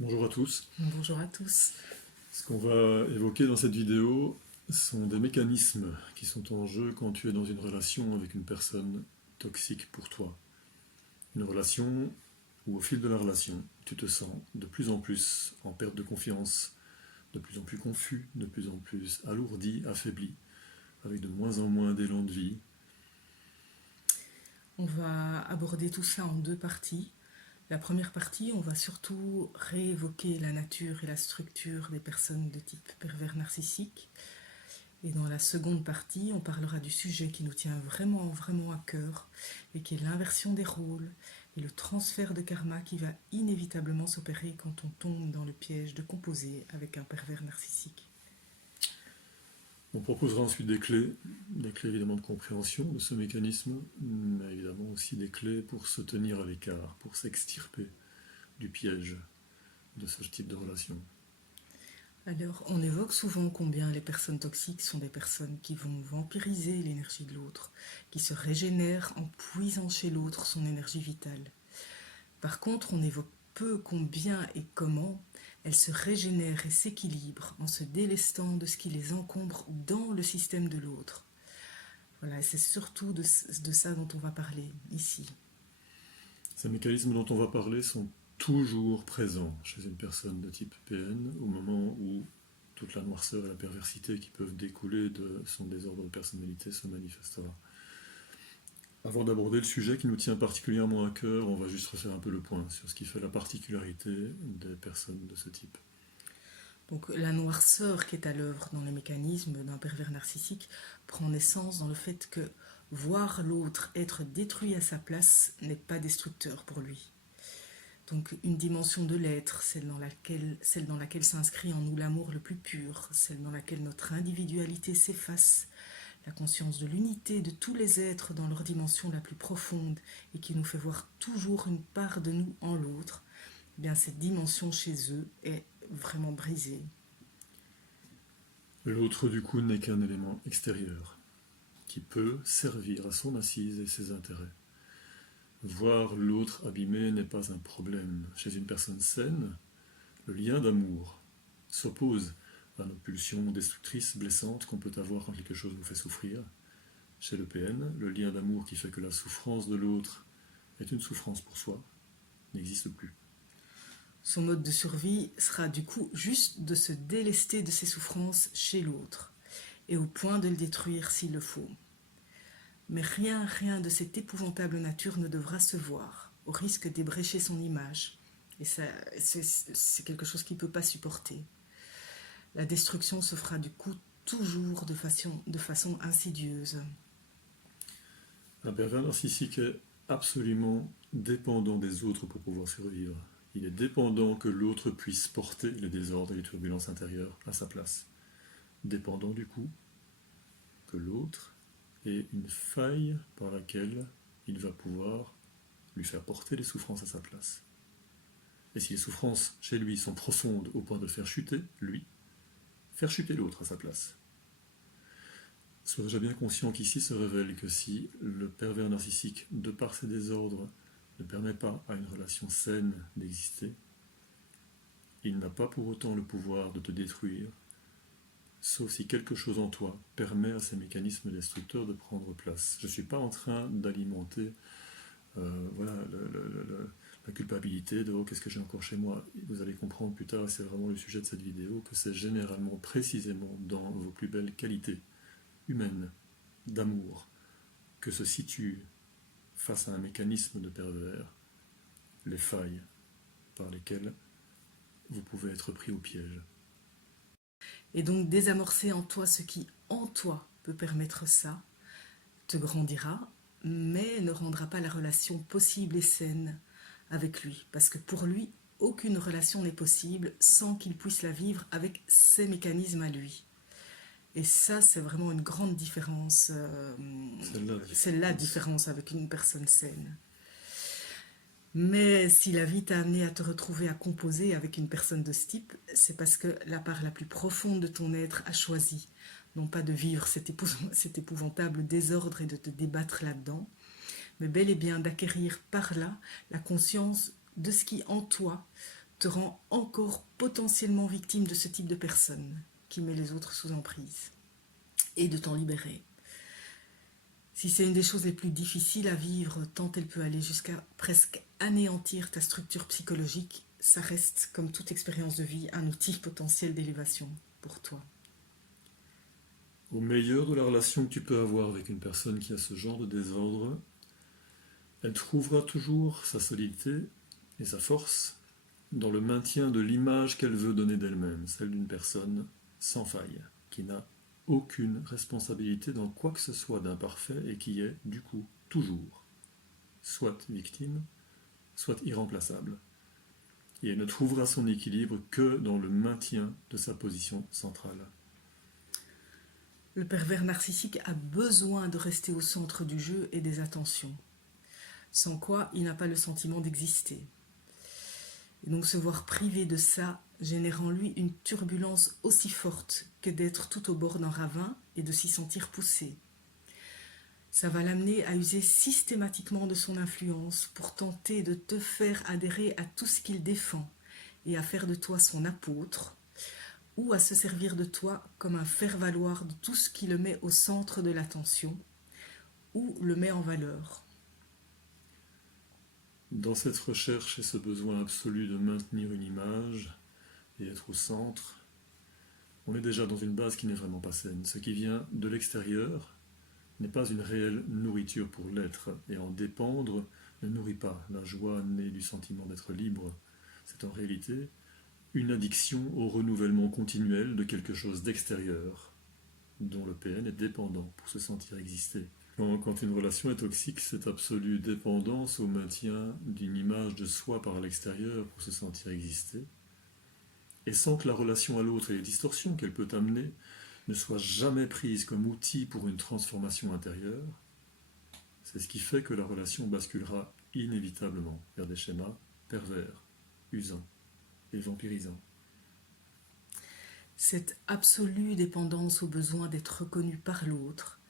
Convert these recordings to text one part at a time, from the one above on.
Bonjour à tous. Bonjour à tous. Ce qu'on va évoquer dans cette vidéo sont des mécanismes qui sont en jeu quand tu es dans une relation avec une personne toxique pour toi. Une relation où au fil de la relation, tu te sens de plus en plus en perte de confiance, de plus en plus confus, de plus en plus alourdi, affaibli, avec de moins en moins d'élan de vie. On va aborder tout ça en deux parties. La première partie, on va surtout réévoquer la nature et la structure des personnes de type pervers narcissique. Et dans la seconde partie, on parlera du sujet qui nous tient vraiment à cœur et qui est l'inversion des rôles et le transfert de karma qui va inévitablement s'opérer quand on tombe dans le piège de composer avec un pervers narcissique. On proposera ensuite des clés évidemment de compréhension de ce mécanisme, mais évidemment aussi des clés pour se tenir à l'écart, pour s'extirper du piège de ce type de relation. Alors, on évoque souvent combien les personnes toxiques sont des personnes qui vont vampiriser l'énergie de l'autre, qui se régénèrent en puisant chez l'autre son énergie vitale. Par contre, on évoque peu combien et comment elles se régénèrent et s'équilibrent en se délestant de ce qui les encombre dans le système de l'autre. Voilà, c'est surtout de ça dont on va parler ici. Ces mécanismes dont on va parler sont toujours présents chez une personne de type PN au moment où toute la noirceur et la perversité qui peuvent découler de son désordre de personnalité se manifestera. Avant d'aborder le sujet qui nous tient particulièrement à cœur, on va juste refaire un peu le point sur ce qui fait la particularité des personnes de ce type. Donc la noirceur qui est à l'œuvre dans les mécanismes d'un pervers narcissique prend naissance dans le fait que voir l'autre être détruit à sa place n'est pas destructeur pour lui. Donc une dimension de l'être, celle dans laquelle s'inscrit en nous l'amour le plus pur, celle dans laquelle notre individualité s'efface, la conscience de l'unité de tous les êtres dans leur dimension la plus profonde et qui nous fait voir toujours une part de nous en l'autre, eh bien cette dimension chez eux est vraiment brisée. L'autre du coup n'est qu'un élément extérieur qui peut servir à son assise et ses intérêts. Voir l'autre abîmé n'est pas un problème. Chez une personne saine, le lien d'amour s'oppose à nos pulsions destructrices, blessantes qu'on peut avoir quand quelque chose nous fait souffrir. Chez le PN, le lien d'amour qui fait que la souffrance de l'autre est une souffrance pour soi n'existe plus. Son mode de survie sera du coup juste de se délester de ses souffrances chez l'autre, et au point de le détruire s'il le faut. Mais rien de cette épouvantable nature ne devra se voir, au risque d'ébrécher son image. Et ça, c'est quelque chose qu'il ne peut pas supporter. La destruction se fera du coup toujours de façon insidieuse. Un pervers narcissique est absolument dépendant des autres pour pouvoir survivre. Il est dépendant que l'autre puisse porter les désordres et les turbulences intérieures à sa place. Dépendant du coup que l'autre ait une faille par laquelle il va pouvoir lui faire porter les souffrances à sa place. Et si les souffrances chez lui sont profondes au point de le faire chuter, lui, faire chuter l'autre à sa place. Sois déjà bien conscient qu'ici se révèle que si le pervers narcissique, de par ses désordres, ne permet pas à une relation saine d'exister, il n'a pas pour autant le pouvoir de te détruire, sauf si quelque chose en toi permet à ces mécanismes destructeurs de prendre place. Je ne suis pas en train d'alimenter la culpabilité de « oh, qu'est-ce que j'ai encore chez moi ?» Vous allez comprendre plus tard, et c'est vraiment le sujet de cette vidéo, que c'est généralement précisément dans vos plus belles qualités humaines, d'amour, que se situent, face à un mécanisme de pervers, les failles par lesquelles vous pouvez être pris au piège. Et donc désamorcer en toi ce qui, en toi, peut permettre ça, te grandira, mais ne rendra pas la relation possible et saine avec lui. Parce que pour lui, aucune relation n'est possible sans qu'il puisse la vivre avec ses mécanismes à lui. Et ça, c'est vraiment une grande différence. C'est la différence avec une personne saine. Mais si la vie t'a amené à te retrouver à composer avec une personne de ce type, c'est parce que la part la plus profonde de ton être a choisi, non pas de vivre cet épouvantable désordre et de te débattre là-dedans, mais bel et bien d'acquérir par là la conscience de ce qui en toi te rend encore potentiellement victime de ce type de personne qui met les autres sous emprise, et de t'en libérer. Si c'est une des choses les plus difficiles à vivre, tant elle peut aller jusqu'à presque anéantir ta structure psychologique, ça reste, comme toute expérience de vie, un outil potentiel d'élévation pour toi. Au meilleur de la relation que tu peux avoir avec une personne qui a ce genre de désordre, elle trouvera toujours sa solidité et sa force dans le maintien de l'image qu'elle veut donner d'elle-même, celle d'une personne sans faille, qui n'a aucune responsabilité dans quoi que ce soit d'imparfait et qui est, du coup, toujours soit victime, soit irremplaçable. Et elle ne trouvera son équilibre que dans le maintien de sa position centrale. Le pervers narcissique a besoin de rester au centre du jeu et des attentions, sans quoi il n'a pas le sentiment d'exister. Et donc se voir privé de ça génère en lui une turbulence aussi forte que d'être tout au bord d'un ravin et de s'y sentir poussé. Ça va l'amener à user systématiquement de son influence pour tenter de te faire adhérer à tout ce qu'il défend et à faire de toi son apôtre, ou à se servir de toi comme un faire-valoir de tout ce qui le met au centre de l'attention ou le met en valeur. Dans cette recherche et ce besoin absolu de maintenir une image et être au centre, on est déjà dans une base qui n'est vraiment pas saine. Ce qui vient de l'extérieur n'est pas une réelle nourriture pour l'être, et en dépendre ne nourrit pas la joie née du sentiment d'être libre. C'est en réalité une addiction au renouvellement continuel de quelque chose d'extérieur, dont le PN est dépendant pour se sentir exister. Quand une relation est toxique, cette absolue dépendance au maintien d'une image de soi par l'extérieur pour se sentir exister, et sans que la relation à l'autre et les distorsions qu'elle peut amener ne soient jamais prises comme outil pour une transformation intérieure, c'est ce qui fait que la relation basculera inévitablement vers des schémas pervers, usants et vampirisants. Cette absolue dépendance au besoin d'être reconnu par l'autre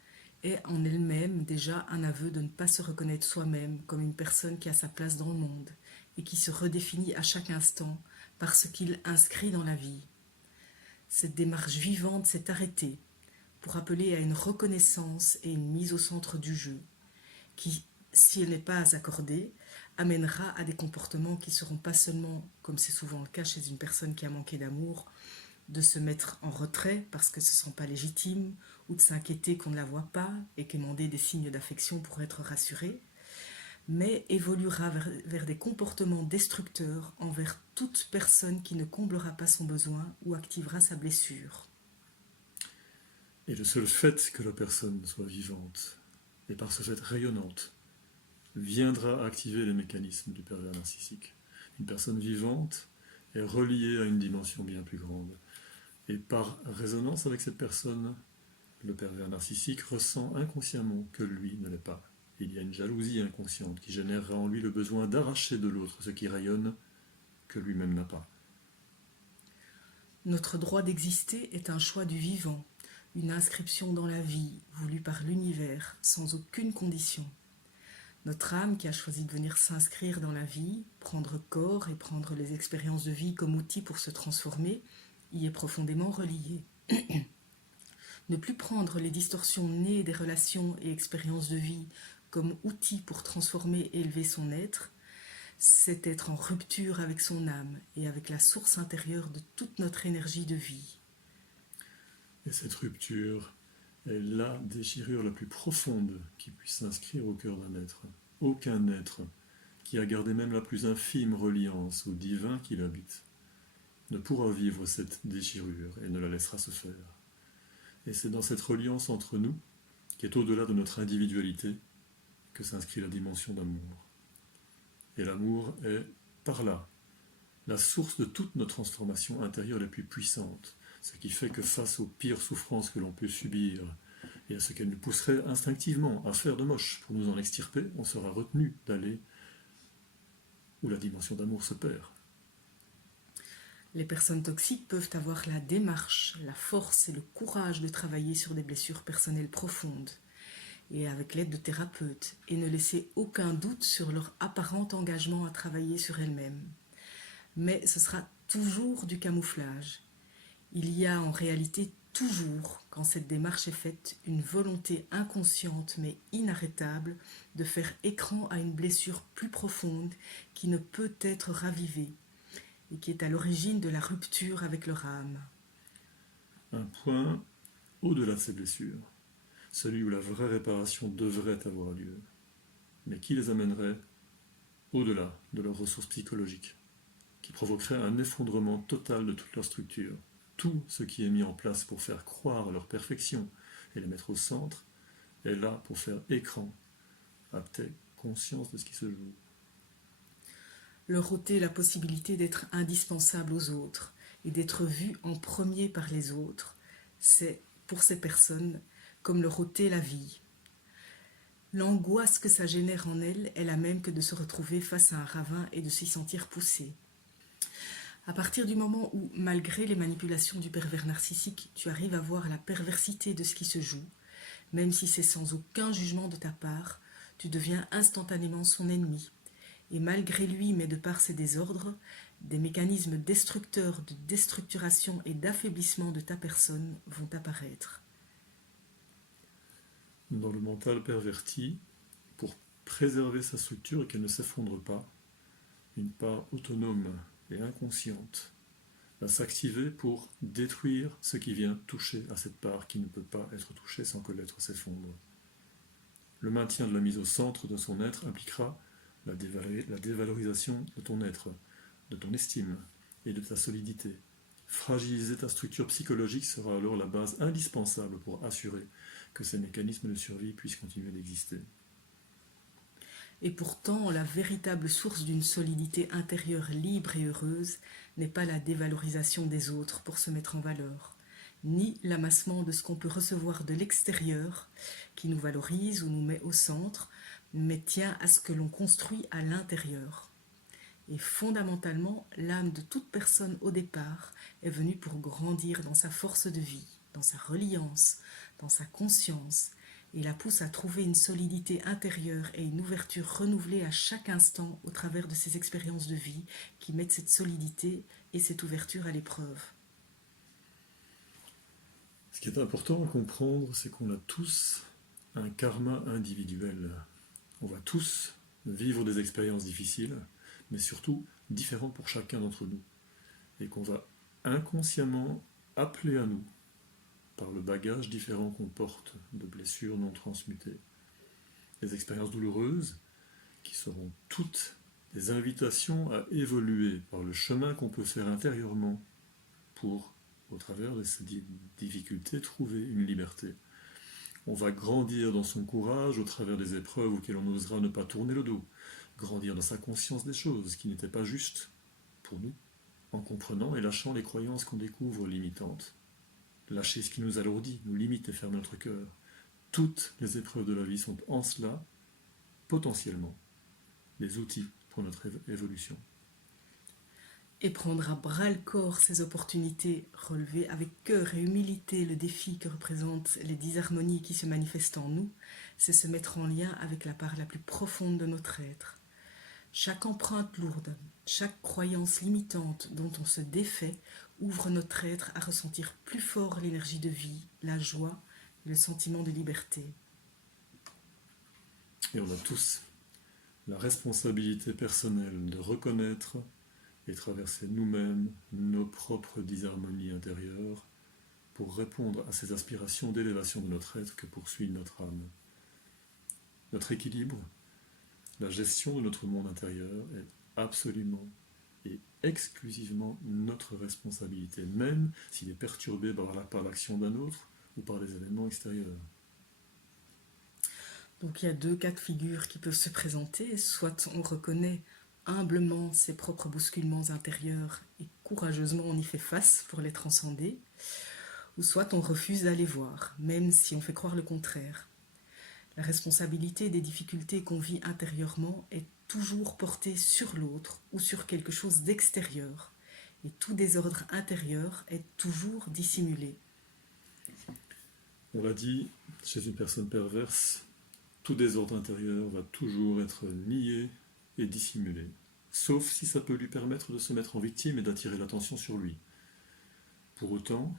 est en elle-même déjà un aveu de ne pas se reconnaître soi-même comme une personne qui a sa place dans le monde et qui se redéfinit à chaque instant par ce qu'il inscrit dans la vie. Cette démarche vivante s'est arrêtée pour appeler à une reconnaissance et une mise au centre du jeu, qui, si elle n'est pas accordée, amènera à des comportements qui seront pas seulement, comme c'est souvent le cas chez une personne qui a manqué d'amour, de se mettre en retrait parce que ce ne sent pas légitime, ou de s'inquiéter qu'on ne la voit pas et quémander des signes d'affection pour être rassuré, mais évoluera vers des comportements destructeurs envers toute personne qui ne comblera pas son besoin ou activera sa blessure. Et le seul fait que la personne soit vivante, et par ce fait rayonnante, viendra activer les mécanismes du pervers narcissique. Une personne vivante est reliée à une dimension bien plus grande. Et par résonance avec cette personne, le pervers narcissique ressent inconsciemment que lui ne l'est pas. Il y a une jalousie inconsciente qui générera en lui le besoin d'arracher de l'autre ce qui rayonne que lui-même n'a pas. Notre droit d'exister est un choix du vivant, une inscription dans la vie voulue par l'univers sans aucune condition. Notre âme qui a choisi de venir s'inscrire dans la vie, prendre corps et prendre les expériences de vie comme outil pour se transformer, y est profondément reliée. Ne plus prendre les distorsions nées des relations et expériences de vie comme outil pour transformer et élever son être, c'est être en rupture avec son âme et avec la source intérieure de toute notre énergie de vie. Et cette rupture est la déchirure la plus profonde qui puisse s'inscrire au cœur d'un être. Aucun être qui a gardé même la plus infime reliance au divin qui l'habite ne pourra vivre cette déchirure et ne la laissera se faire. Et c'est dans cette reliance entre nous, qui est au-delà de notre individualité, que s'inscrit la dimension d'amour. Et l'amour est, par là, la source de toute notre transformation intérieure la plus puissante, ce qui fait que face aux pires souffrances que l'on peut subir, et à ce qu'elles nous pousseraient instinctivement à faire de moche pour nous en extirper, on sera retenu d'aller où la dimension d'amour se perd. Les personnes toxiques peuvent avoir la démarche, la force et le courage de travailler sur des blessures personnelles profondes, et avec l'aide de thérapeutes, et ne laisser aucun doute sur leur apparent engagement à travailler sur elles-mêmes. mais ce sera toujours du camouflage. Il y a en réalité toujours, quand cette démarche est faite, une volonté inconsciente mais inarrêtable de faire écran à une blessure plus profonde qui ne peut être ravivée et qui est à l'origine de la rupture avec leur âme. Un point au-delà de ces blessures, celui où la vraie réparation devrait avoir lieu, mais qui les amènerait au-delà de leurs ressources psychologiques, qui provoquerait un effondrement total de toute leur structure. Tout ce qui est mis en place pour faire croire à leur perfection et les mettre au centre est là pour faire écran. As-tu conscience de ce qui se joue? Leur ôter la possibilité d'être indispensable aux autres et d'être vu en premier par les autres, c'est, pour ces personnes, comme leur ôter la vie. L'angoisse que ça génère en elles est la même que de se retrouver face à un ravin et de s'y sentir poussé. À partir du moment où, malgré les manipulations du pervers narcissique, tu arrives à voir la perversité de ce qui se joue, même si c'est sans aucun jugement de ta part, tu deviens instantanément son ennemi. Et malgré lui, mais de par ses désordres, des mécanismes destructeurs de déstructuration et d'affaiblissement de ta personne vont apparaître. Dans le mental perverti, pour préserver sa structure et qu'elle ne s'effondre pas, une part autonome et inconsciente va s'activer pour détruire ce qui vient toucher à cette part qui ne peut pas être touchée sans que l'être s'effondre. Le maintien de la mise au centre de son être impliquera la dévalorisation de ton être, de ton estime et de ta solidité. Fragiliser ta structure psychologique sera alors la base indispensable pour assurer que ces mécanismes de survie puissent continuer d'exister. Et pourtant, la véritable source d'une solidité intérieure libre et heureuse n'est pas la dévalorisation des autres pour se mettre en valeur, ni l'amassement de ce qu'on peut recevoir de l'extérieur, qui nous valorise ou nous met au centre, mais tient à ce que l'on construit à l'intérieur. Et fondamentalement, l'âme de toute personne au départ est venue pour grandir dans sa force de vie, dans sa reliance, dans sa conscience, et la pousse à trouver une solidité intérieure et une ouverture renouvelée à chaque instant au travers de ces expériences de vie qui mettent cette solidité et cette ouverture à l'épreuve. Ce qui est important à comprendre, c'est qu'on a tous un karma individuel. On va tous vivre des expériences difficiles, mais surtout différentes pour chacun d'entre nous, et qu'on va inconsciemment appeler à nous par le bagage différent qu'on porte de blessures non transmutées. Des expériences douloureuses qui seront toutes des invitations à évoluer par le chemin qu'on peut faire intérieurement pour, au travers de ces difficultés, trouver une liberté. On va grandir dans son courage au travers des épreuves auxquelles on osera ne pas tourner le dos, grandir dans sa conscience des choses qui n'étaient pas justes pour nous, en comprenant et lâchant les croyances qu'on découvre limitantes. Lâcher ce qui nous alourdit, nous limite et ferme notre cœur. Toutes les épreuves de la vie sont en cela, potentiellement, des outils pour notre évolution. Et prendre à bras-le-corps ces opportunités, relever avec cœur et humilité le défi que représentent les disharmonies qui se manifestent en nous, c'est se mettre en lien avec la part la plus profonde de notre être. Chaque empreinte lourde, chaque croyance limitante dont on se défait ouvre notre être à ressentir plus fort l'énergie de vie, la joie et le sentiment de liberté. Et on a tous la responsabilité personnelle de reconnaître et traverser nous-mêmes nos propres disharmonies intérieures pour répondre à ces aspirations d'élévation de notre être que poursuit notre âme. Notre équilibre, la gestion de notre monde intérieur est absolument et exclusivement notre responsabilité, même s'il est perturbé par l'action d'un autre ou par des événements extérieurs. Donc il y a deux cas de figure qui peuvent se présenter. Soit on reconnaît humblement ses propres bousculements intérieurs et courageusement on y fait face pour les transcender, ou soit on refuse d'aller voir, même si on fait croire le contraire. La responsabilité des difficultés qu'on vit intérieurement est toujours portée sur l'autre ou sur quelque chose d'extérieur, et tout désordre intérieur est toujours dissimulé. On l'a dit, chez une personne perverse, tout désordre intérieur va toujours être nié et dissimulé. sauf si ça peut lui permettre de se mettre en victime et d'attirer l'attention sur lui. Pour autant,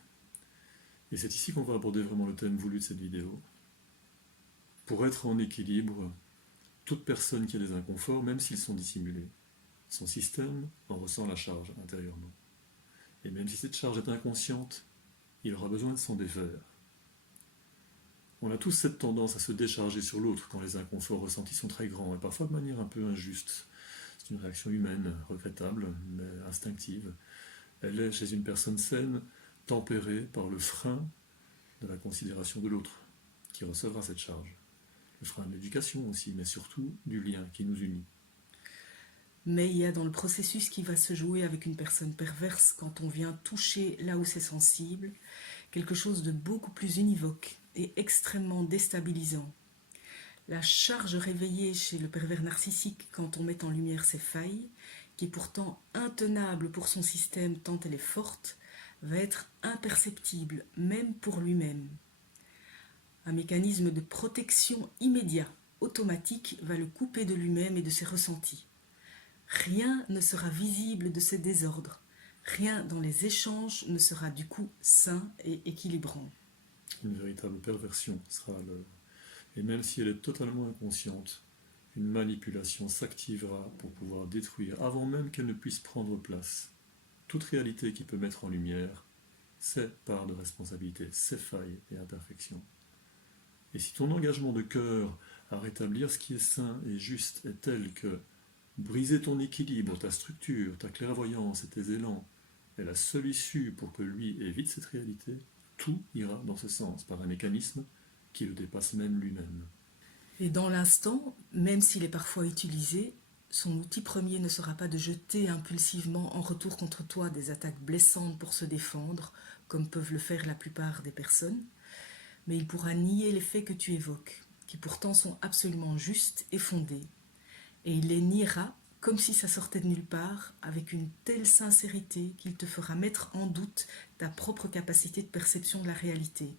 et c'est ici qu'on va aborder vraiment le thème voulu de cette vidéo, pour être en équilibre, toute personne qui a des inconforts, même s'ils sont dissimulés, son système en ressent la charge intérieurement. Et même si cette charge est inconsciente, il aura besoin de s'en défaire. On a tous cette tendance à se décharger sur l'autre quand les inconforts ressentis sont très grands, et parfois de manière un peu injuste. C'est une réaction humaine, regrettable, mais instinctive. Elle est, chez une personne saine, tempérée par le frein de la considération de l'autre, qui recevra cette charge. Le frein de l'éducation aussi, mais surtout du lien qui nous unit. Mais il y a dans le processus qui va se jouer avec une personne perverse quand on vient toucher là où c'est sensible, quelque chose de beaucoup plus univoque et extrêmement déstabilisant. La charge réveillée chez le pervers narcissique quand on met en lumière ses failles, qui est pourtant intenable pour son système tant elle est forte, va être imperceptible même pour lui-même. Un mécanisme de protection immédiat, automatique, va le couper de lui-même et de ses ressentis. Rien ne sera visible de ces désordres. Rien dans les échanges ne sera du coup sain et équilibrant. Une véritable perversion sera à l'œuvre. Et même si elle est totalement inconsciente, une manipulation s'activera pour pouvoir détruire, avant même qu'elle ne puisse prendre place, toute réalité qui peut mettre en lumière ses parts de responsabilité, ses failles et imperfections. Et si ton engagement de cœur à rétablir ce qui est sain et juste est tel que briser ton équilibre, ta structure, ta clairvoyance et tes élans est la seule issue pour que lui évite cette réalité, tout ira dans ce sens par un mécanisme qui le dépasse même lui-même. Et dans l'instant, même s'il est parfois utilisé, son outil premier ne sera pas de jeter impulsivement en retour contre toi des attaques blessantes pour se défendre, comme peuvent le faire la plupart des personnes, mais il pourra nier les faits que tu évoques, qui pourtant sont absolument justes et fondés. Et il les niera comme si ça sortait de nulle part, avec une telle sincérité qu'il te fera mettre en doute ta propre capacité de perception de la réalité.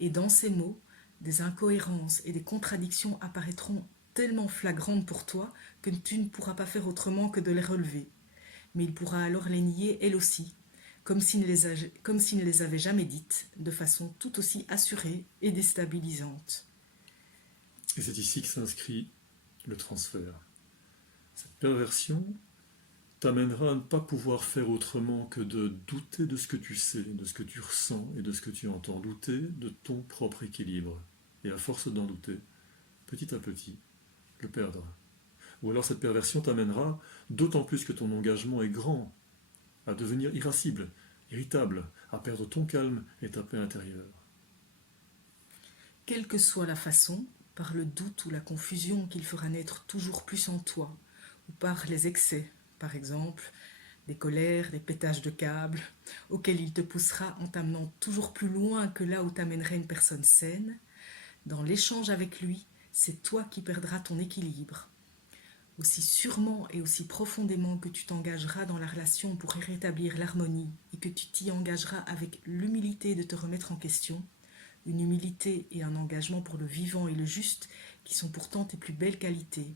Et dans ces mots, des incohérences et des contradictions apparaîtront tellement flagrantes pour toi que tu ne pourras pas faire autrement que de les relever. Mais il pourra alors les nier elle aussi, comme s'il ne les avait jamais dites, de façon tout aussi assurée et déstabilisante. Et c'est ici que s'inscrit le transfert. Cette perversion t'amènera à ne pas pouvoir faire autrement que de douter de ce que tu sais, de ce que tu ressens et de ce que tu entends, douter de ton propre équilibre. Et à force d'en douter, petit à petit, le perdre. Ou alors cette perversion t'amènera, d'autant plus que ton engagement est grand, à devenir irascible, irritable, à perdre ton calme et ta paix intérieure. Quelle que soit la façon, par le doute ou la confusion qu'il fera naître toujours plus en toi, ou par les excès, par exemple, des colères, des pétages de câbles, auxquels il te poussera en t'amenant toujours plus loin que là où t'amènerait une personne saine, dans l'échange avec lui, c'est toi qui perdras ton équilibre. Aussi sûrement et aussi profondément que tu t'engageras dans la relation pour y rétablir l'harmonie et que tu t'y engageras avec l'humilité de te remettre en question, une humilité et un engagement pour le vivant et le juste qui sont pourtant tes plus belles qualités.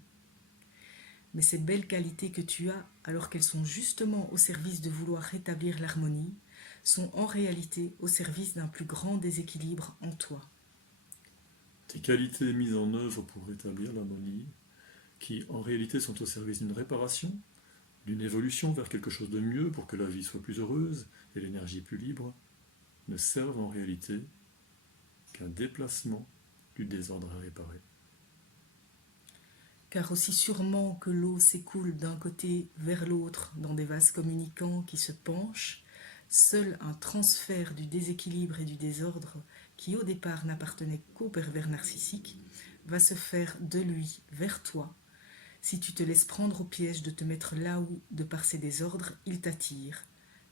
Mais ces belles qualités que tu as, alors qu'elles sont justement au service de vouloir rétablir l'harmonie, sont en réalité au service d'un plus grand déséquilibre en toi. Tes qualités mises en œuvre pour rétablir l'harmonie, qui en réalité sont au service d'une réparation, d'une évolution vers quelque chose de mieux pour que la vie soit plus heureuse et l'énergie plus libre, ne servent en réalité qu'un déplacement du désordre à réparer. Car aussi sûrement que l'eau s'écoule d'un côté vers l'autre dans des vases communicants qui se penchent, seul un transfert du déséquilibre et du désordre, qui au départ n'appartenait qu'au pervers narcissique, va se faire de lui vers toi, si tu te laisses prendre au piège de te mettre là où, de par ses désordres, il t'attire,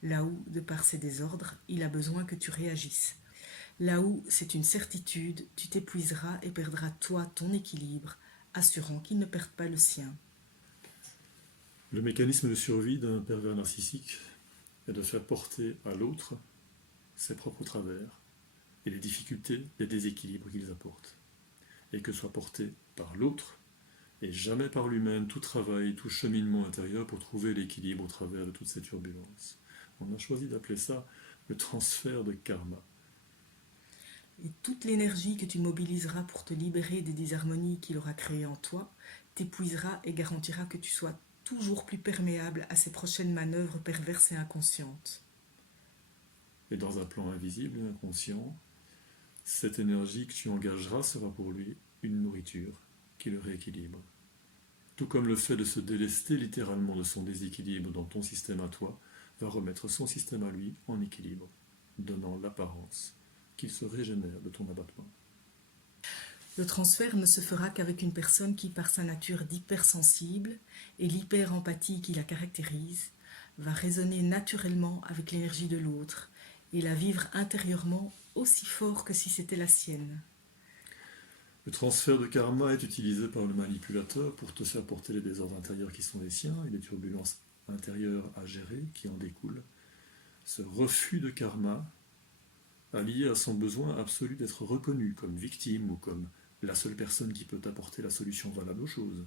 là où, de par ses désordres, il a besoin que tu réagisses. Là où, c'est une certitude, tu t'épuiseras et perdras toi ton équilibre, assurant qu'il ne perde pas le sien. Le mécanisme de survie d'un pervers narcissique est de faire porter à l'autre ses propres travers et les difficultés, les déséquilibres qu'ils apportent, et que soit porté par l'autre et jamais par lui-même tout travail, tout cheminement intérieur pour trouver l'équilibre au travers de toutes ces turbulences. On a choisi d'appeler ça le transfert de karma. Et toute l'énergie que tu mobiliseras pour te libérer des désharmonies qu'il aura créées en toi t'épuisera et garantira que tu sois toujours plus perméable à ses prochaines manœuvres perverses et inconscientes. Et dans un plan invisible et inconscient, cette énergie que tu engageras sera pour lui une nourriture qui le rééquilibre. Tout comme le fait de se délester littéralement de son déséquilibre dans ton système à toi va remettre son système à lui en équilibre, donnant l'apparence qu'il se régénère de ton abattement. Le transfert ne se fera qu'avec une personne qui, par sa nature d'hypersensible et l'hyper-empathie qui la caractérise, va résonner naturellement avec l'énergie de l'autre et la vivre intérieurement aussi fort que si c'était la sienne. Le transfert de karma est utilisé par le manipulateur pour te faire porter les désordres intérieurs qui sont les siens et les turbulences intérieures à gérer qui en découlent. Ce refus de karma allié à son besoin absolu d'être reconnu comme victime ou comme la seule personne qui peut apporter la solution valable aux choses.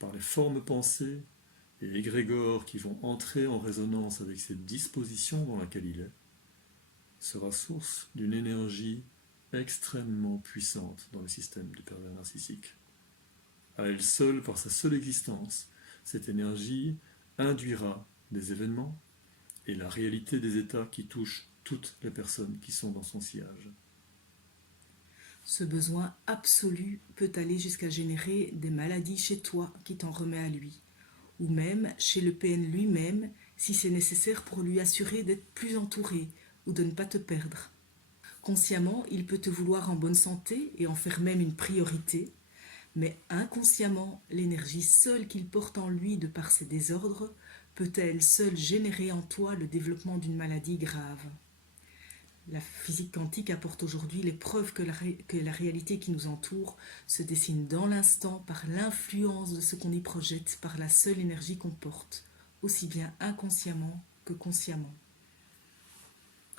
Par les formes pensées et égrégores qui vont entrer en résonance avec cette disposition dans laquelle il est, sera source d'une énergie extrêmement puissante dans le système du pervers narcissique. À elle seule, par sa seule existence, cette énergie induira des événements et la réalité des états qui touchent toutes les personnes qui sont dans son sillage. Ce besoin absolu peut aller jusqu'à générer des maladies chez toi qui t'en remet à lui, ou même chez le PN lui-même si c'est nécessaire pour lui assurer d'être plus entouré ou de ne pas te perdre. Consciemment, il peut te vouloir en bonne santé et en faire même une priorité, mais inconsciemment, l'énergie seule qu'il porte en lui de par ses désordres peut elle seule générer en toi le développement d'une maladie grave. La physique quantique apporte aujourd'hui les preuves que la réalité qui nous entoure se dessine dans l'instant par l'influence de ce qu'on y projette, par la seule énergie qu'on porte, aussi bien inconsciemment que consciemment.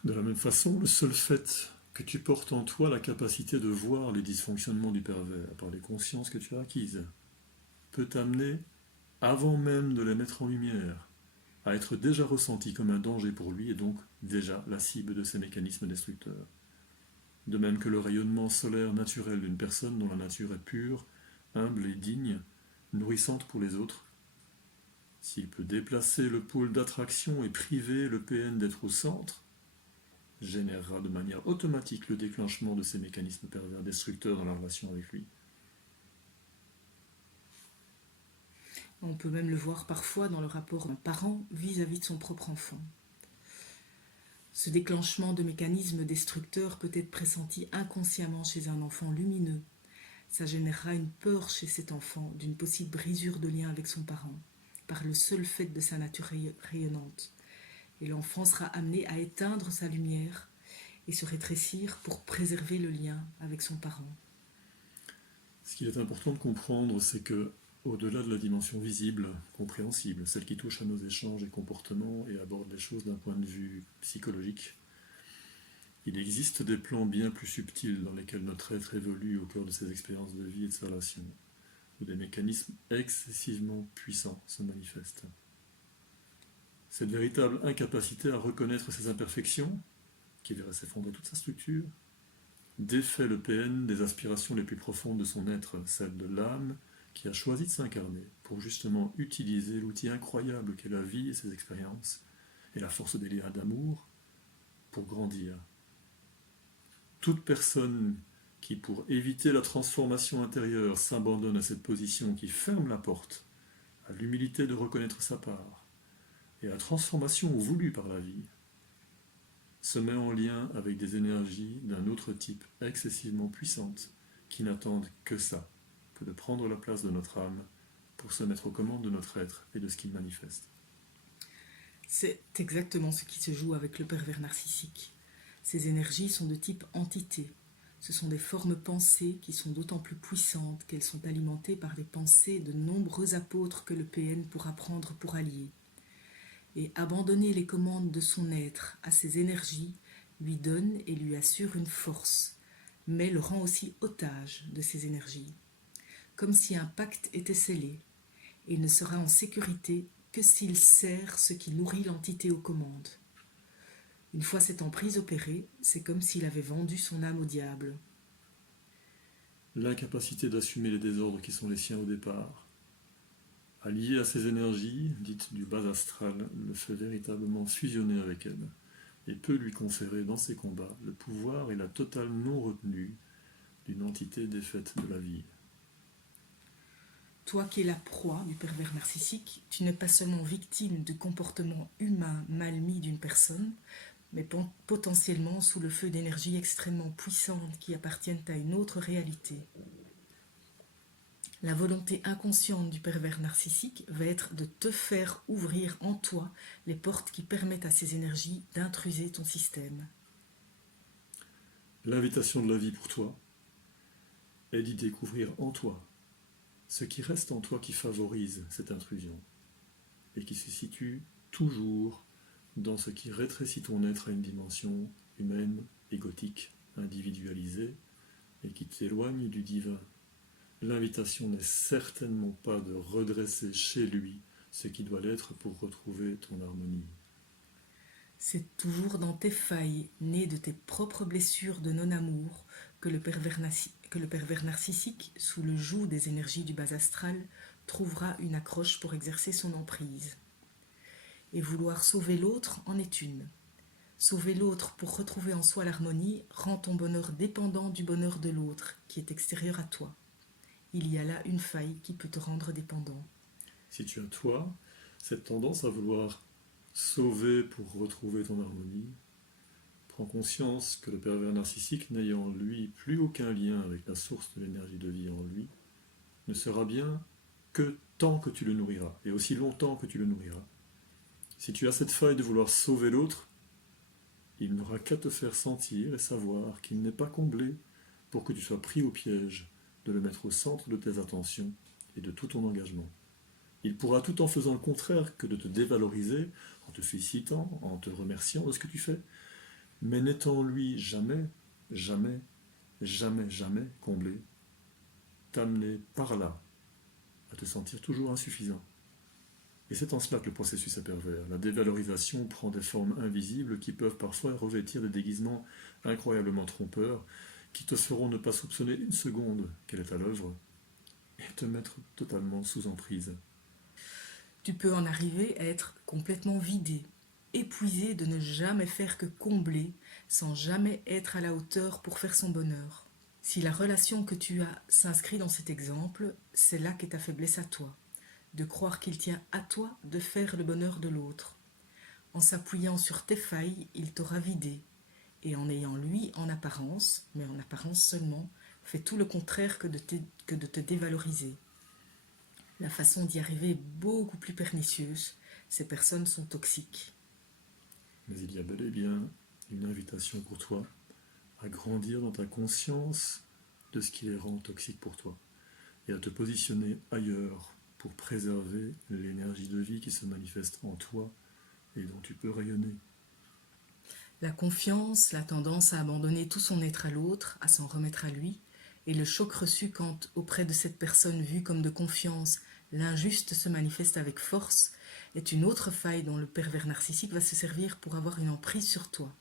De la même façon, le seul fait que tu portes en toi la capacité de voir les dysfonctionnements du pervers par les consciences que tu as acquises peut t'amener, avant même de les mettre en lumière, à être déjà ressenti comme un danger pour lui et donc déjà la cible de ces mécanismes destructeurs. De même que le rayonnement solaire naturel d'une personne dont la nature est pure, humble et digne, nourrissante pour les autres, s'il peut déplacer le pôle d'attraction et priver le PN d'être au centre, générera de manière automatique le déclenchement de ces mécanismes pervers destructeurs dans la relation avec lui. On peut même le voir parfois dans le rapport d'un parent vis-à-vis de son propre enfant. Ce déclenchement de mécanismes destructeurs peut être pressenti inconsciemment chez un enfant lumineux. Ça générera une peur chez cet enfant d'une possible brisure de lien avec son parent, par le seul fait de sa nature rayonnante. Et l'enfant sera amené à éteindre sa lumière et se rétrécir pour préserver le lien avec son parent. Ce qu'il est important de comprendre, c'est que, au-delà de la dimension visible, compréhensible, celle qui touche à nos échanges et comportements et aborde les choses d'un point de vue psychologique, il existe des plans bien plus subtils dans lesquels notre être évolue au cœur de ses expériences de vie et de ses relations, où des mécanismes excessivement puissants se manifestent. Cette véritable incapacité à reconnaître ses imperfections, qui verrait s'effondrer toute sa structure, défait le PN des aspirations les plus profondes de son être, celle de l'âme qui a choisi de s'incarner pour justement utiliser l'outil incroyable qu'est la vie et ses expériences, et la force des liens d'amour, pour grandir. Toute personne qui, pour éviter la transformation intérieure, s'abandonne à cette position qui ferme la porte à l'humilité de reconnaître sa part, et à la transformation voulue par la vie, se met en lien avec des énergies d'un autre type excessivement puissantes, qui n'attendent que ça, que de prendre la place de notre âme pour se mettre aux commandes de notre être et de ce qu'il manifeste. C'est exactement ce qui se joue avec le pervers narcissique. Ces énergies sont de type entité. Ce sont des formes pensées qui sont d'autant plus puissantes qu'elles sont alimentées par les pensées de nombreux apôtres que le PN pourra prendre pour alliés. Et abandonner les commandes de son être à ces énergies lui donne et lui assure une force, mais le rend aussi otage de ces énergies. comme si un pacte était scellé, et il ne sera en sécurité que s'il sert ce qui nourrit l'entité aux commandes. Une fois cette emprise opérée, c'est comme s'il avait vendu son âme au diable. L'incapacité d'assumer les désordres qui sont les siens au départ, alliée à ces énergies, dites du bas astral, le fait véritablement fusionner avec elle, et peut lui conférer dans ses combats le pouvoir et la totale non-retenue d'une entité défaite de la vie. Toi qui es la proie du pervers narcissique, tu n'es pas seulement victime de comportements humains mal mis d'une personne, mais potentiellement sous le feu d'énergies extrêmement puissantes qui appartiennent à une autre réalité. La volonté inconsciente du pervers narcissique va être de te faire ouvrir en toi les portes qui permettent à ces énergies d'intruser ton système. L'invitation de la vie pour toi est d'y découvrir en toi ce qui reste en toi qui favorise cette intrusion et qui se situe toujours dans ce qui rétrécit ton être à une dimension humaine, égotique, individualisée et qui t'éloigne du divin. L'invitation n'est certainement pas de redresser chez lui ce qui doit l'être pour retrouver ton harmonie. C'est toujours dans tes failles, nées de tes propres blessures de non-amour, que le pervers narcissique, sous le joug des énergies du bas astral, trouvera une accroche pour exercer son emprise. Et vouloir sauver l'autre en est une. Sauver l'autre pour retrouver en soi l'harmonie rend ton bonheur dépendant du bonheur de l'autre, qui est extérieur à toi. Il y a là une faille qui peut te rendre dépendant. Si tu as toi cette tendance à vouloir sauver pour retrouver ton harmonie, prends conscience que le pervers narcissique, n'ayant lui plus aucun lien avec la source de l'énergie de vie en lui, ne sera bien que tant que tu le nourriras, et aussi longtemps que tu le nourriras. Si tu as cette faille de vouloir sauver l'autre, il n'aura qu'à te faire sentir et savoir qu'il n'est pas comblé pour que tu sois pris au piège de le mettre au centre de tes attentions et de tout ton engagement. Il pourra, tout en faisant le contraire que de te dévaloriser, en te félicitant, en te remerciant de ce que tu fais, mais n'étant lui jamais, jamais, jamais, jamais comblé, t'amener par là à te sentir toujours insuffisant. Et c'est en cela que le processus est pervers. La dévalorisation prend des formes invisibles qui peuvent parfois revêtir des déguisements incroyablement trompeurs qui te feront ne pas soupçonner une seconde qu'elle est à l'œuvre et te mettre totalement sous emprise. Tu peux en arriver à être complètement vidé, épuisé de ne jamais faire que combler, sans jamais être à la hauteur pour faire son bonheur. Si la relation que tu as s'inscrit dans cet exemple, c'est là qu'est ta faiblesse à toi, de croire qu'il tient à toi de faire le bonheur de l'autre. En s'appuyant sur tes failles, il t'aura vidé, et en ayant lui en apparence, mais en apparence seulement, fait tout le contraire que de te dévaloriser. La façon d'y arriver est beaucoup plus pernicieuse. Ces personnes sont toxiques. Mais il y a bel et bien une invitation pour toi à grandir dans ta conscience de ce qui les rend toxiques pour toi et à te positionner ailleurs pour préserver l'énergie de vie qui se manifeste en toi et dont tu peux rayonner. La confiance, la tendance à abandonner tout son être à l'autre, à s'en remettre à lui, et le choc reçu quand, auprès de cette personne vue comme de confiance, l'injuste se manifeste avec force, est une autre faille dont le pervers narcissique va se servir pour avoir une emprise sur toi.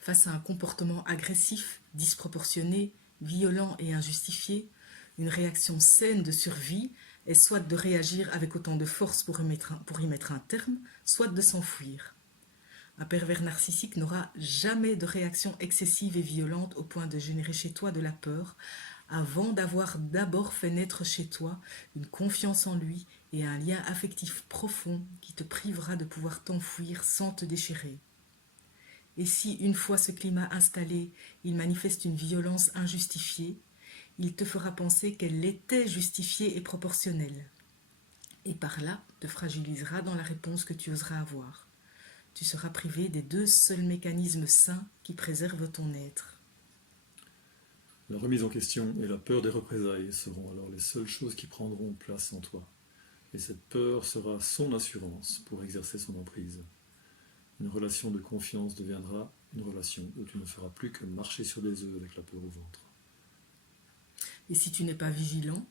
Face à un comportement agressif, disproportionné, violent et injustifié, une réaction saine de survie est soit de réagir avec autant de force pour y mettre un terme, soit de s'enfuir. Un pervers narcissique n'aura jamais de réaction excessive et violente au point de générer chez toi de la peur, avant d'avoir d'abord fait naître chez toi une confiance en lui et un lien affectif profond qui te privera de pouvoir t'enfuir sans te déchirer. Et si, une fois ce climat installé, il manifeste une violence injustifiée, il te fera penser qu'elle était justifiée et proportionnelle. Et par là, te fragilisera dans la réponse que tu oseras avoir. Tu seras privé des deux seuls mécanismes sains qui préservent ton être. La remise en question et la peur des représailles seront alors les seules choses qui prendront place en toi. Et cette peur sera son assurance pour exercer son emprise. Une relation de confiance deviendra une relation où tu ne feras plus que marcher sur des œufs avec la peur au ventre. Et si tu n'es pas vigilant,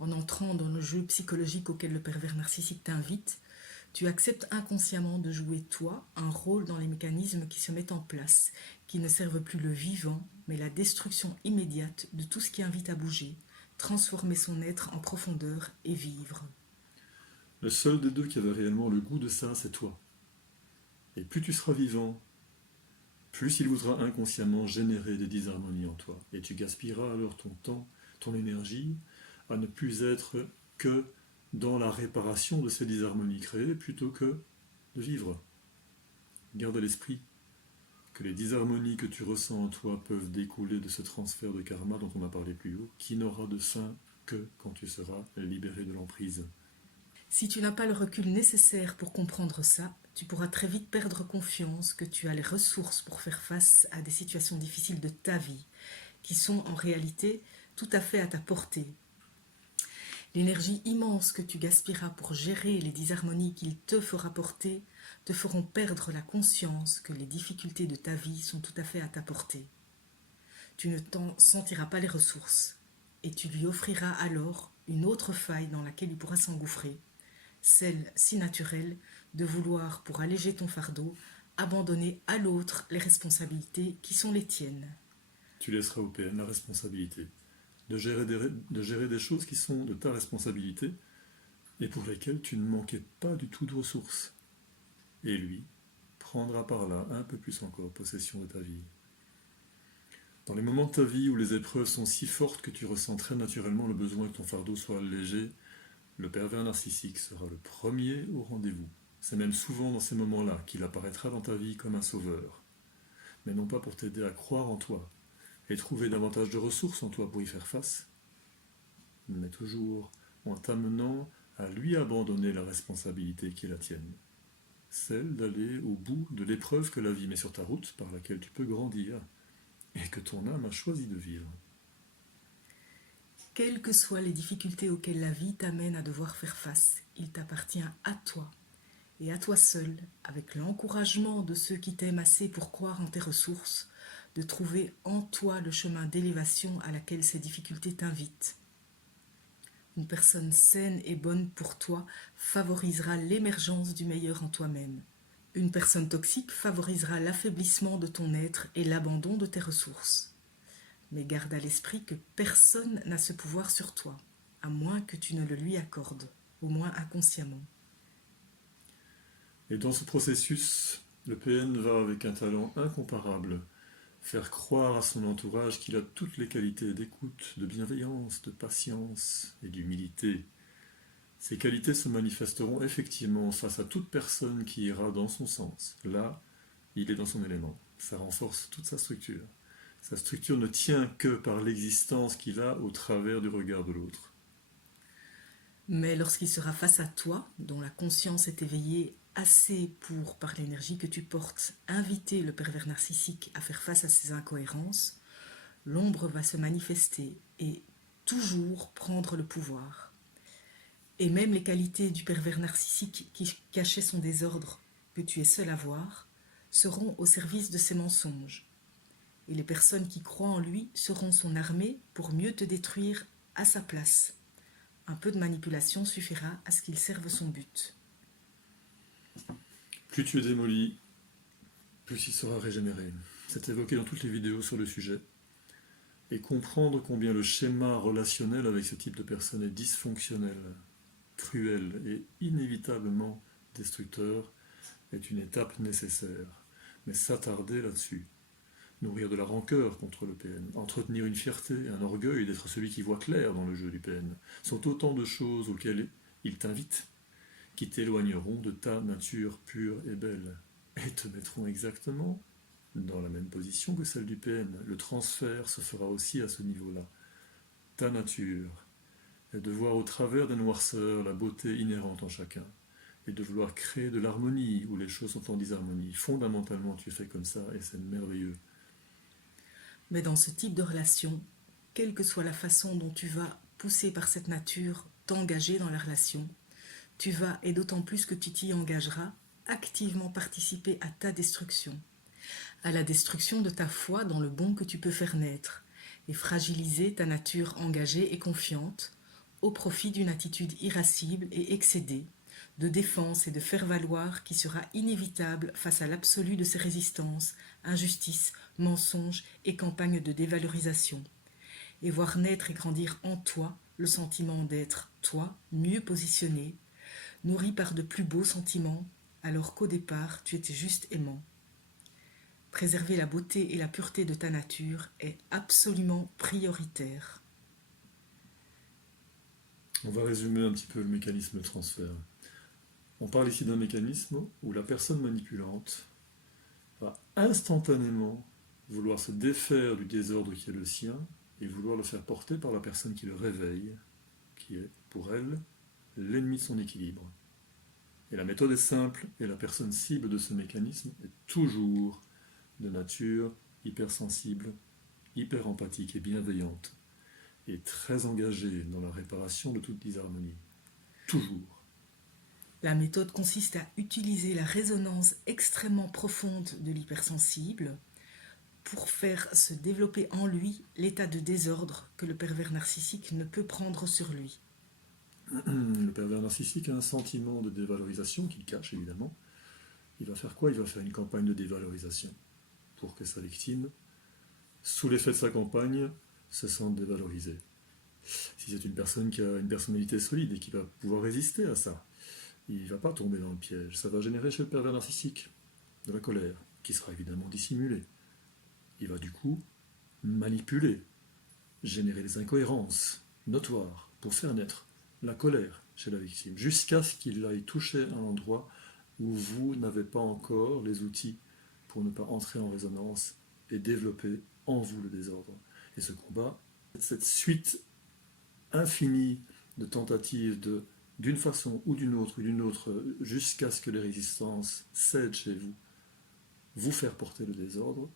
en entrant dans le jeu psychologique auquel le pervers narcissique t'invite, tu acceptes inconsciemment de jouer, toi, un rôle dans les mécanismes qui se mettent en place, qui ne servent plus le vivant, mais la destruction immédiate de tout ce qui invite à bouger, transformer son être en profondeur et vivre. Le seul des deux qui avait réellement le goût de ça, c'est toi. Et plus tu seras vivant, plus il voudra inconsciemment générer des disharmonies en toi. Et tu gaspilleras alors ton temps, ton énergie, à ne plus être que dans la réparation de ces disharmonies créées plutôt que de vivre. Garde à l'esprit que les disharmonies que tu ressens en toi peuvent découler de ce transfert de karma dont on a parlé plus haut, qui n'aura de fin que quand tu seras libéré de l'emprise. Si tu n'as pas le recul nécessaire pour comprendre ça, tu pourras très vite perdre confiance que tu as les ressources pour faire face à des situations difficiles de ta vie, qui sont en réalité tout à fait à ta portée. L'énergie immense que tu gaspilleras pour gérer les disharmonies qu'il te fera porter te feront perdre la conscience que les difficultés de ta vie sont tout à fait à ta portée. Tu ne t'en sentiras pas les ressources, et tu lui offriras alors une autre faille dans laquelle il pourra s'engouffrer, celle si naturelle de vouloir, pour alléger ton fardeau, abandonner à l'autre les responsabilités qui sont les tiennes. Tu laisseras au PN la responsabilité de gérer des choses qui sont de ta responsabilité et pour lesquelles tu ne manquais pas du tout de ressources. Et lui prendra par là un peu plus encore possession de ta vie. Dans les moments de ta vie où les épreuves sont si fortes que tu ressens très naturellement le besoin que ton fardeau soit allégé, le pervers narcissique sera le premier au rendez-vous. C'est même souvent dans ces moments-là qu'il apparaîtra dans ta vie comme un sauveur. Mais non pas pour t'aider à croire en toi et trouver davantage de ressources en toi pour y faire face, mais toujours en t'amenant à lui abandonner la responsabilité qui est la tienne. Celle d'aller au bout de l'épreuve que la vie met sur ta route par laquelle tu peux grandir et que ton âme a choisi de vivre. Quelles que soient les difficultés auxquelles la vie t'amène à devoir faire face, il t'appartient à toi, et à toi seul, avec l'encouragement de ceux qui t'aiment assez pour croire en tes ressources, de trouver en toi le chemin d'élévation à laquelle ces difficultés t'invitent. Une personne saine et bonne pour toi favorisera l'émergence du meilleur en toi-même. Une personne toxique favorisera l'affaiblissement de ton être et l'abandon de tes ressources. Mais garde à l'esprit que personne n'a ce pouvoir sur toi, à moins que tu ne le lui accordes, au moins inconsciemment. Et dans ce processus, le PN va avec un talent incomparable faire croire à son entourage qu'il a toutes les qualités d'écoute, de bienveillance, de patience et d'humilité. Ces qualités se manifesteront effectivement face à toute personne qui ira dans son sens. Là, il est dans son élément. Ça renforce toute sa structure. Sa structure ne tient que par l'existence qu'il a au travers du regard de l'autre. Mais lorsqu'il sera face à toi, dont la conscience est éveillée assez pour, par l'énergie que tu portes, inviter le pervers narcissique à faire face à ses incohérences, l'ombre va se manifester et toujours prendre le pouvoir. Et même les qualités du pervers narcissique qui cachait son désordre, que tu es seul à voir, seront au service de ses mensonges. Et les personnes qui croient en lui seront son armée pour mieux te détruire à sa place. Un peu de manipulation suffira à ce qu'il serve son but. Plus tu es démoli, plus il sera régénéré. C'est évoqué dans toutes les vidéos sur le sujet. Et comprendre combien le schéma relationnel avec ce type de personne est dysfonctionnel, cruel et inévitablement destructeur est une étape nécessaire. Mais s'attarder là-dessus, nourrir de la rancœur contre le PN, entretenir une fierté et un orgueil d'être celui qui voit clair dans le jeu du PN, sont autant de choses auxquelles il t'invite, qui t'éloigneront de ta nature pure et belle, et te mettront exactement dans la même position que celle du PN. Le transfert se fera aussi à ce niveau-là. Ta nature est de voir au travers des noirceurs la beauté inhérente en chacun, et de vouloir créer de l'harmonie où les choses sont en disharmonie. Fondamentalement, tu es fait comme ça, et c'est merveilleux. Mais dans ce type de relation, quelle que soit la façon dont tu vas, poussé par cette nature, t'engager dans la relation, tu vas, et d'autant plus que tu t'y engageras, activement participer à ta destruction, à la destruction de ta foi dans le bon que tu peux faire naître, et fragiliser ta nature engagée et confiante, au profit d'une attitude irascible et excédée, de défense et de faire-valoir qui sera inévitable face à l'absolu de ces résistances, injustices, mensonges et campagnes de dévalorisation, et voir naître et grandir en toi le sentiment d'être, toi, mieux positionné, nourri par de plus beaux sentiments, alors qu'au départ tu étais juste aimant. Préserver la beauté et la pureté de ta nature est absolument prioritaire. On va résumer un petit peu le mécanisme de transfert. On parle ici d'un mécanisme où la personne manipulante va instantanément vouloir se défaire du désordre qui est le sien et vouloir le faire porter par la personne qui le réveille, qui est, pour elle, l'ennemi de son équilibre. Et la méthode est simple, et la personne cible de ce mécanisme est toujours de nature hypersensible, hyper empathique et bienveillante, et très engagée dans la réparation de toute disharmonie. Toujours. La méthode consiste à utiliser la résonance extrêmement profonde de l'hypersensible pour faire se développer en lui l'état de désordre que le pervers narcissique ne peut prendre sur lui. Le pervers narcissique a un sentiment de dévalorisation qu'il cache évidemment. Il va faire quoi? Il va faire une campagne de dévalorisation pour que sa victime, sous l'effet de sa campagne, se sente dévalorisée. Si c'est une personne qui a une personnalité solide et qui va pouvoir résister à ça, il ne va pas tomber dans le piège. Ça va générer chez le pervers narcissique de la colère, qui sera évidemment dissimulée. Il va du coup manipuler, générer des incohérences notoires pour faire naître la colère chez la victime, jusqu'à ce qu'il aille toucher un endroit où vous n'avez pas encore les outils pour ne pas entrer en résonance et développer en vous le désordre. Et ce combat, cette suite infinie de tentatives d'une façon ou d'une autre, jusqu'à ce que les résistances cèdent chez vous, vous faire porter le désordre,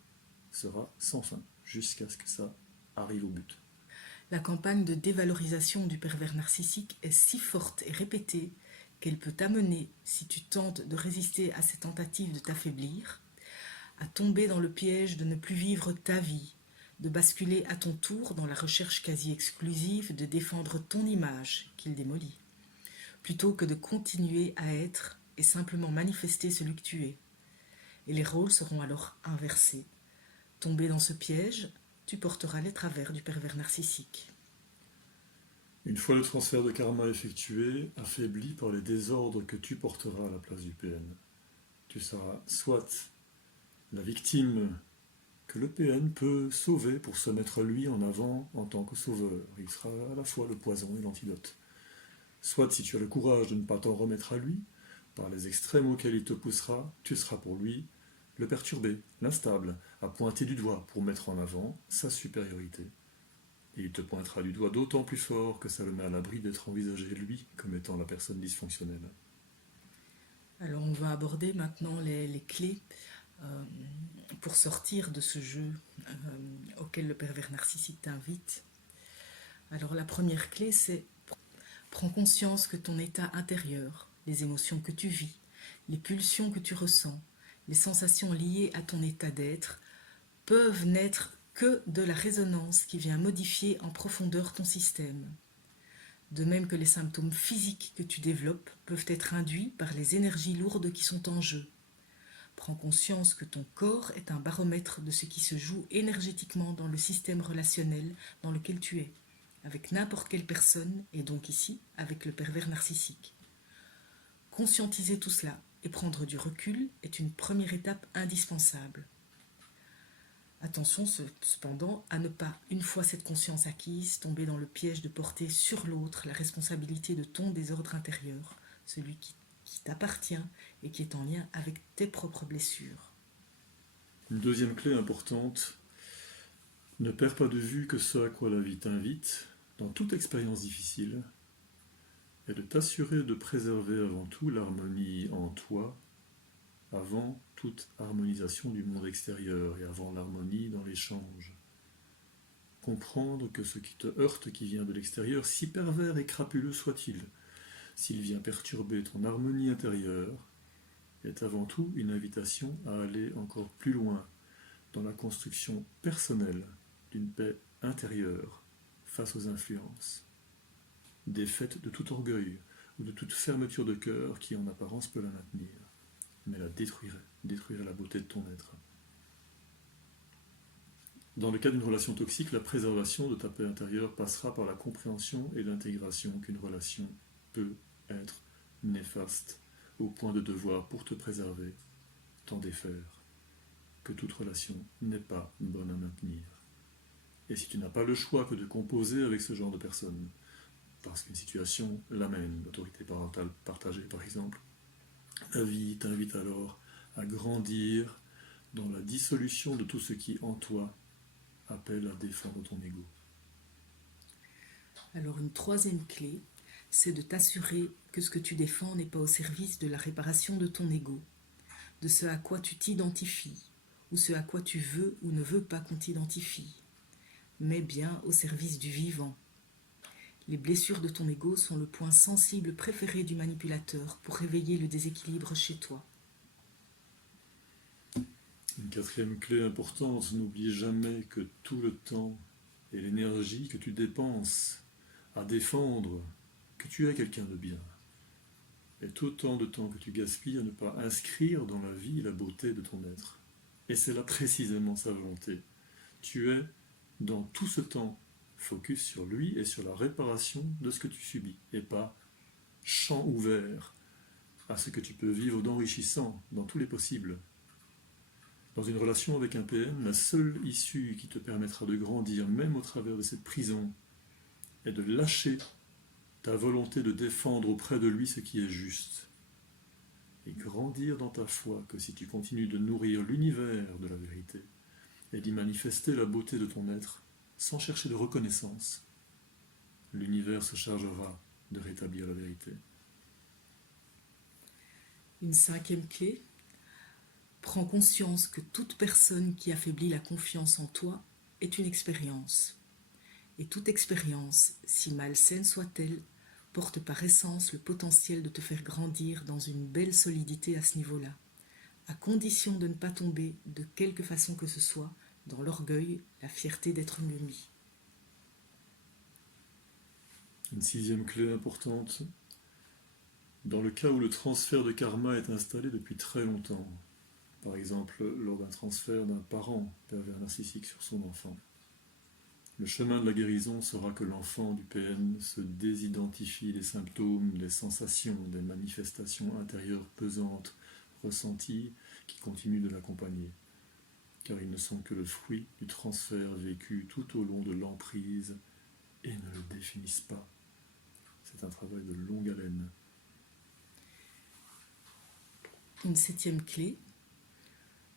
sera sans fin, jusqu'à ce que ça arrive au but. La campagne de dévalorisation du pervers narcissique est si forte et répétée qu'elle peut t'amener, si tu tentes de résister à ces tentatives de t'affaiblir, à tomber dans le piège de ne plus vivre ta vie, de basculer à ton tour dans la recherche quasi exclusive de défendre ton image qu'il démolit, plutôt que de continuer à être et simplement manifester celui que tu es. Et les rôles seront alors inversés. Tombé dans ce piège, tu porteras les travers du pervers narcissique. Une fois le transfert de karma effectué, affaibli par les désordres que tu porteras à la place du PN, tu seras soit la victime que le PN peut sauver pour se mettre lui en avant en tant que sauveur. Il sera à la fois le poison et l'antidote. Soit, si tu as le courage de ne pas t'en remettre à lui, par les extrêmes auxquels il te poussera, tu seras pour lui le perturbé, l'instable, à pointer du doigt pour mettre en avant sa supériorité. Et il te pointera du doigt d'autant plus fort que ça le met à l'abri d'être envisagé, lui, comme étant la personne dysfonctionnelle. Alors on va aborder maintenant les clés pour sortir de ce jeu auquel le pervers narcissique t'invite. Alors la première clé, c'est prends conscience que ton état intérieur, les émotions que tu vis, les pulsions que tu ressens, les sensations liées à ton état d'être peuvent n'être que de la résonance qui vient modifier en profondeur ton système. De même que les symptômes physiques que tu développes peuvent être induits par les énergies lourdes qui sont en jeu. Prends conscience que ton corps est un baromètre de ce qui se joue énergétiquement dans le système relationnel dans lequel tu es, avec n'importe quelle personne, et donc ici, avec le pervers narcissique. Conscientiser tout cela et prendre du recul est une première étape indispensable. Attention cependant à ne pas, une fois cette conscience acquise, tomber dans le piège de porter sur l'autre la responsabilité de ton désordre intérieur, celui qui t'appartient et qui est en lien avec tes propres blessures. Une deuxième clé importante, ne perds pas de vue que ce à quoi la vie t'invite, dans toute expérience difficile, est de t'assurer de préserver avant tout l'harmonie en toi, avant toute harmonisation du monde extérieur et avant l'harmonie dans l'échange. Comprendre que ce qui te heurte, qui vient de l'extérieur, si pervers et crapuleux soit-il, s'il vient perturber ton harmonie intérieure, est avant tout une invitation à aller encore plus loin dans la construction personnelle d'une paix intérieure face aux influences. défaite de tout orgueil ou de toute fermeture de cœur qui en apparence peut la maintenir, mais la détruirait la beauté de ton être. Dans le cas d'une relation toxique, la préservation de ta paix intérieure passera par la compréhension et l'intégration qu'une relation peut être néfaste au point de devoir, pour te préserver, t'en défaire, que toute relation n'est pas bonne à maintenir. Et si tu n'as pas le choix que de composer avec ce genre de personnes, parce qu'une situation l'amène, l'autorité parentale partagée par exemple, la vie t'invite alors à grandir dans la dissolution de tout ce qui en toi appelle à défendre ton ego. Alors une troisième clé, c'est de t'assurer que ce que tu défends n'est pas au service de la réparation de ton ego, de ce à quoi tu t'identifies, ou ce à quoi tu veux ou ne veux pas qu'on t'identifie, mais bien au service du vivant. Les blessures de ton ego sont le point sensible préféré du manipulateur pour réveiller le déséquilibre chez toi. Une quatrième clé importante, n'oublie jamais que tout le temps et l'énergie que tu dépenses à défendre que tu es quelqu'un de bien est autant de temps que tu gaspilles à ne pas inscrire dans la vie la beauté de ton être. Et c'est là précisément sa volonté. Tu es, dans tout ce temps, focus sur lui et sur la réparation de ce que tu subis, et pas champ ouvert à ce que tu peux vivre d'enrichissant dans tous les possibles. Dans une relation avec un PN, la seule issue qui te permettra de grandir, même au travers de cette prison, est de lâcher ta volonté de défendre auprès de lui ce qui est juste. Et grandir dans ta foi que si tu continues de nourrir l'univers de la vérité et d'y manifester la beauté de ton être, sans chercher de reconnaissance, l'univers se chargera de rétablir la vérité. Une cinquième clé, prends conscience que toute personne qui affaiblit la confiance en toi est une expérience. Et toute expérience, si malsaine soit-elle, porte par essence le potentiel de te faire grandir dans une belle solidité à ce niveau-là, à condition de ne pas tomber, de quelque façon que ce soit, dans l'orgueil, la fierté d'être mieux mis. Une sixième clé importante, dans le cas où le transfert de karma est installé depuis très longtemps, par exemple lors d'un transfert d'un parent pervers narcissique sur son enfant, le chemin de la guérison sera que l'enfant du PN se désidentifie des symptômes, des sensations, des manifestations intérieures pesantes, ressenties, qui continuent de l'accompagner, car ils ne sont que le fruit du transfert vécu tout au long de l'emprise et ne le définissent pas. C'est un travail de longue haleine. Une septième clé,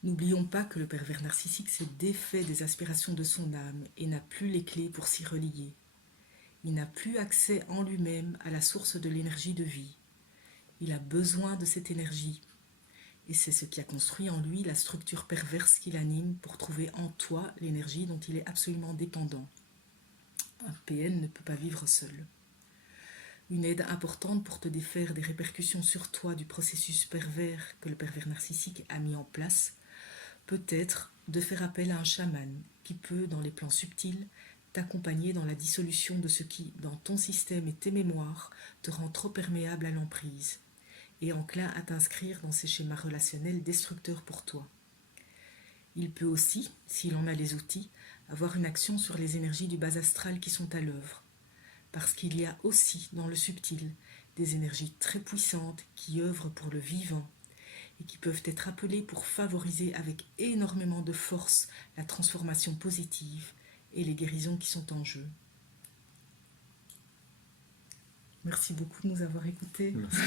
n'oublions pas que le pervers narcissique s'est défait des aspirations de son âme et n'a plus les clés pour s'y relier. Il n'a plus accès en lui-même à la source de l'énergie de vie. Il a besoin de cette énergie. Et c'est ce qui a construit en lui la structure perverse qui l'anime pour trouver en toi l'énergie dont il est absolument dépendant. Un PN ne peut pas vivre seul. Une aide importante pour te défaire des répercussions sur toi du processus pervers que le pervers narcissique a mis en place peut être de faire appel à un chaman qui peut, dans les plans subtils, t'accompagner dans la dissolution de ce qui, dans ton système et tes mémoires, te rend trop perméable à l'emprise et enclin à t'inscrire dans ces schémas relationnels destructeurs pour toi. Il peut aussi, s'il en a les outils, avoir une action sur les énergies du bas astral qui sont à l'œuvre, parce qu'il y a aussi dans le subtil des énergies très puissantes qui œuvrent pour le vivant et qui peuvent être appelées pour favoriser avec énormément de force la transformation positive et les guérisons qui sont en jeu. Merci beaucoup de nous avoir écoutés. Merci.